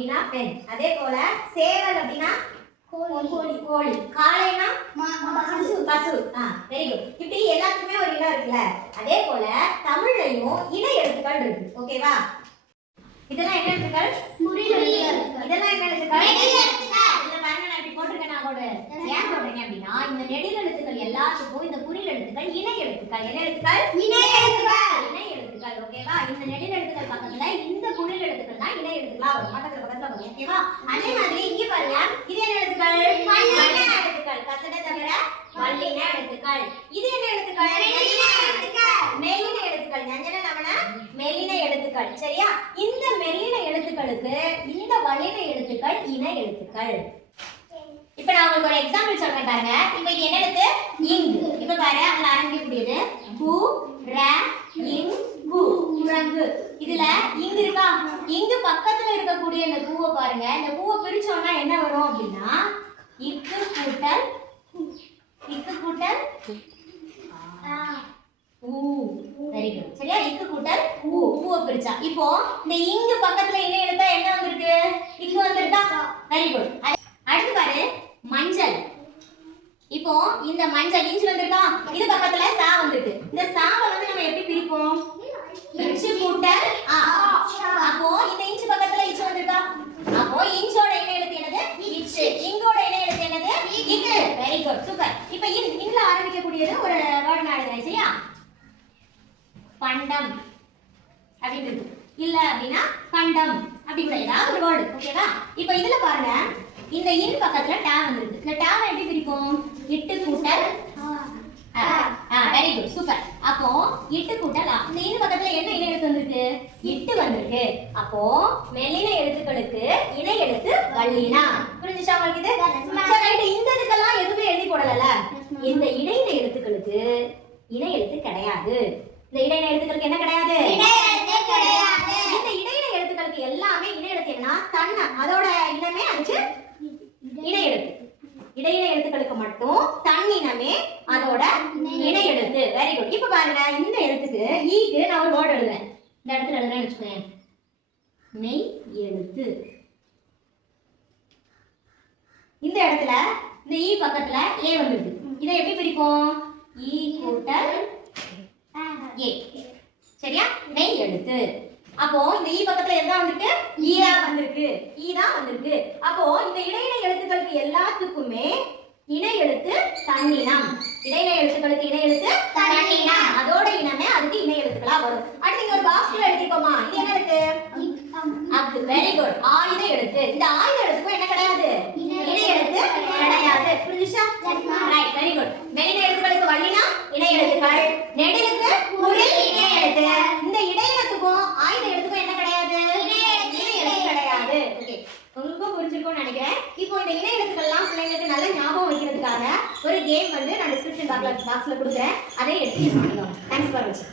அப்படின்னா பெண். அதே போல சேவல் அப்படின்னா கோழி. கோழி. காளைனா பசு. பசு. ஆ வெரி குட் இப்படி எல்லாத்துக்குமே ஒரு இனம் இருக்குல்ல. அதே போல தமிழ்லையும் இணை எழுத்துக்கள் இருக்கு. ஓகேவா? இதெல்லாம் என்ன எழுத்துக்கள்? இதெல்லாம் என்ன எழுத்துக்கள்? இதுல பாருங்க நான் இப்படி போட்டிருக்கேன் நான் கூட ஏன் போட்டிருக்கேன் அப்படின்னா இந்த நெடில் எழுத்துக்கள் எல்லாத்துக்கும் இந்த குறில் எழுத்துக்கள் இணை எழுத்துக்கள். என்ன எழுத்துக்கள்? இணை எழுத்துக்கள். ஓகேவா இந்த நெடில் எழுத்துக்கள் பக்கத்துல இந்த குறில் எழுத்துக்கள் தான் இணை எழுத்துக்களா வரும் பக்கத்துல பக்கத்துல வரும் ஓகேவா அதே மாதிரி இங்க பாருங்க இது என்ன எழுத்துக்கள் வல்லின எழுத்துக்கள் கசட தவிர வல்லின எழுத்துக்கள் இது என்ன எழுத்துக்கள் மெல்லின எழுத்துக்கள் ஞஞ்சன நமன மெல்லின எழுத்துக்கள் சரியா? இந்த மெல்லின எழுத்துக்களுக்கு இந்த வல்லின எழுத்துக்கள் இணை எழுத்துக்கள் இப்ப நான் உங்களுக்கு ஒரு எக்ஸாம்பிள் சொல்றேன் பாருங்க. இப்ப இது என்ன எழுத்து இங் இப்ப பாரு அதுல ஆரம்பிக்கக்கூடியது. கு ர இங் கு இதுல இங்க இருக்கா? இங்கு பக்கத்துல இருக்கக்கூடிய இந்த பூவை பாருங்க. இந்த பூவை பிரிச்சோம்னா என்ன வரும் அப்படின்னா இக்கு கூட்டல் இக்கு கூட்டல் ஊ. வெரி குட் சரியா? இக்கு கூட்டல் ஊ. ஊவை பிரிச்சா. இப்போ இந்த இங்கு பக்கத்துல என்ன எழுத்தா என்ன வந்திருக்கு? இக்கு வந்திருக்கா? வெரி குட் அடுத்து பாரு மஞ்சள். இப்போ இந்த மஞ்சள் இஞ்சி வந்திருக்கா? இது பக்கத்துல சா வந்திருக்கு. இந்த சாவை வந்து நம்ம எப்படி பிரிப்போம்? இஞ்சு கூட்டல் அப்போ இந்த இன்ச் பக்கத்துல இன்ச் வந்திருக்கா? அப்போ இஞ்சோட இணை எழுத்து என்னது? இச்சு. இங்கோட இணை எழுத்து என்னது? இக்கு வெரி குட் சூப்பர் இப்போ இன் இன்ல ஆரம்பிக்கக்கூடியது ஒரு வேர்ட் நான் எழுதுறேன் சரியா? பண்டம் அப்படின்னு இல்ல அப்படின்னா கண்டம் அப்படி கூட ஏதாவது ஒரு வேர்டு ஓகேவா இப்போ இதுல பாருங்க. இந்த இன் பக்கத்துல டா வந்திருக்கு. இந்த டாவை எப்படி பிரிப்போம்? இட்டு கூட்டல். வெரி குட் சூப்பர் அப்போ இட்டு கூட்டல் ஆ. இந்த இன் பக்கத்துல என்ன இணை எழுத்து வந்திருக்கு வந்திருக்கு அப்போ மெல்லின எழுத்துக்களுக்கு இணை எழுத்து வல்லினா புரிஞ்சுச்சா உங்களுக்கு இது. இந்த இதுக்கெல்லாம் எதுவுமே எழுதி போடலல இந்த இடையின எழுத்துக்களுக்கு இணை எழுத்து கிடையாது. இந்த இடையின எழுத்துக்களுக்கு என்ன கிடையாது? இந்த இடையின எழுத்துக்களுக்கு எல்லாமே இணை எழுத்து என்ன? தன்ன அதோட இனமே அஞ்சு இணை எழுத்து. இடையின எழுத்துக்களுக்கு மட்டும் தன் இனமே அதோட இணை எழுத்து. வெரி குட் இப்ப பாருங்க இந்த எழுத்துக்கு ஈக்கு நான் ஒரு வேர்டு எழுதுறேன். இந்த இடத்துல எழுதுறேன்னு வச்சுக்கோங்க மெய் எழுத்து இந்த இடத்துல இந்த ஈ பக்கத்துல ஏ வந்துருக்கு இதை எப்படி பிரிப்போம்? ஈ கூட்டல் ஏ. சரியா? மெய் எழுத்து அப்போ இந்த ஈ பக்கத்துல என்ன வந்திருக்கு ஈரா வந்திருக்கு. ஈ தான் வந்திருக்கு. அப்போ இந்த இடையில எழுத்துக்களுக்கு எல்லாத்துக்குமே இணை எழுத்து தன்னினம் இடையில எழுத்துக்களுக்கு இணை எழுத்து தன்னினம் அதோட இனமே அதுக்கு இணை எழுத்துக்களா வரும் அடுத்து இங்க ஒரு பாக்ஸ்ல எழுதிக்கோமா இது என்ன எழுத்து அக்கு வெரி குட் ஆயுத எழுத்து இந்த ஆயுத எழுத்துக்கும் என்ன கிடையாது? இணை எழுத்து கிடையாது. புரிஞ்சுச்சா? ரைட் வெரி குட் வெளி எழுத்துக்களுக்கு வள்ளினா இணை எழுத்துக்கள் நெடுக்கு குரில் இணை எழுத்து இந்த இடையினத்துக்கும் ஆயுத எழுத்துக்கும் என்ன கிடையாது? இணை எழுத்து கிடையாது. ரொம்ப புரிஞ்சிருக்கும்னு நினைக்கிறேன். இப்போ இந்த இணை எழுத்துக்கள்லாம் பிள்ளைங்களுக்கு நல்ல ஞாபகம் வைக்கிறதுக்காக ஒரு கேம் வந்து நான் டிஸ்கிரிப்ஷன் பாக்ஸ்ல பாக்ஸ்ல கொடுக்குறேன். அதை எடுத்து யூஸ் பண்ணிக்கோங்க தேங்க்ஸ் ஃபார் வாட்சிங்